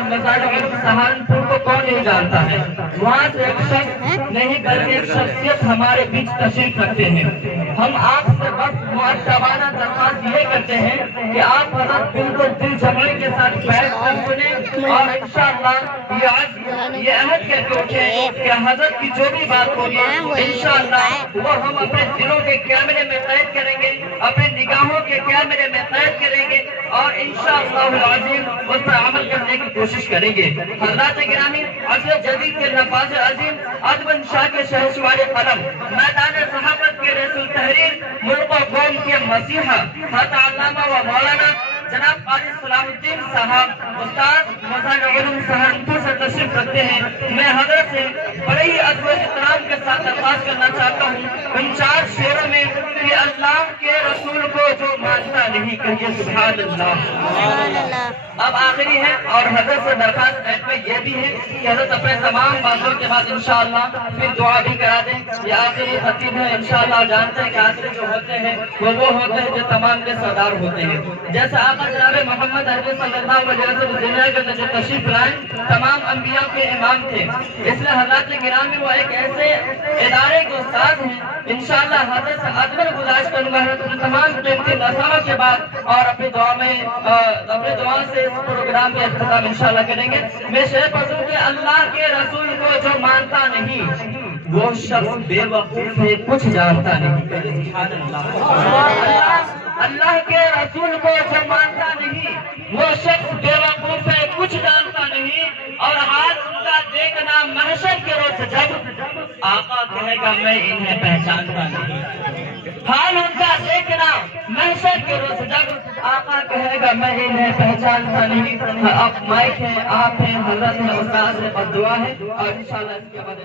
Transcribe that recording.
सहारनपुर को कौन नहीं जानता है। वहाँ से एक शख्स नहीं बल्कि एक शख्सियत हमारे बीच तशरीफ रखते हैं। हम आपसे बस मुअद्दबाना दरख्वास्त ये करते हैं कि आप हज़रत बिल्कुल दिल जमाई के साथ बैठ कर सुने और इंशाअल्लाह ये अहद करके उठे कि हज़रत की जो भी बात होगी इंशाअल्लाह वो हम अपने दिलों के कैमरे में कैद करेंगे, अपने निगाहों के कैमरे में कैद करेंगे और इंशाअल्लाह अज़ीम उस पर अमल करने की कोशिश करेंगे। हज़रात गिरामी, असर जदीद के नफाज़ अज़ीम अदबन शाह के शहसवार कलम मैदान सहाबत के रसूल तहरीर मुल्क व कौम के मसीहा हज़रत अल्लामा व मौलाना जनाब काजी सलाहुद्दीन साहब उस्ताद मज़ार उलूम सहारनपुर से तशरीफ रखते हैं। मैं हज़रत से बड़े ही अदब एहतराम के साथ दरख्वास्त करना चाहता हूँ उन 4 शेरों में कि अल्लाह के रसूल को जो मानता नहीं, कहिए सुभान अल्लाह। अब आखिरी है और हज़रत से दरख्वास्त में ये भी है कि हज़रत अपने तमाम बातों के बाद इंशाअल्लाह फिर दुआ भी करा दें। ये आखिरी खतीब है, इंशाअल्लाह जानते हैं कि आखिरी जो होते हैं वो होते हैं जो तमाम के सरदार होते हैं। जैसे आका जनाब मोहम्मद अरबी सल्लल्लाहु अलैहि वसल्लम दुनिया के जो तशरीफ लाए तमाम अंबिया के इमाम थे, इसलिए हज़रत गिरामी वो एक ऐसे इदारे के उस्ताद हैं। इंशाअल्लाह हज़रत से अदब गुजारिश करूंगा तमाम कीमती नज़ारों के बाद और अपनी दुआ से इस प्रोग्राम का इख्तिताम इंशाअल्लाह करेंगे। मैं शेर पढ़ूं कि अल्लाह के रसूल को जो मानता नहीं वो शख्स बेवकूफ है, कुछ जानता नहीं। अल्लाह के रसूल को जो मानता नहीं वो शख्स बेवकूफ है, कुछ जानता नहीं। और हाल उनका देखना महशर के रोज जब आका कहेगा मैं इन्हें पहचानता नहीं। हाल उनका देखना महशर के रोज जब आका कहेगा मैं इन्हें पहचानता नहीं। आप माइक हैं, आप हैं, हज़रत है, उस्ताद है और दुआ है और इंशाअल्लाह इसके बाद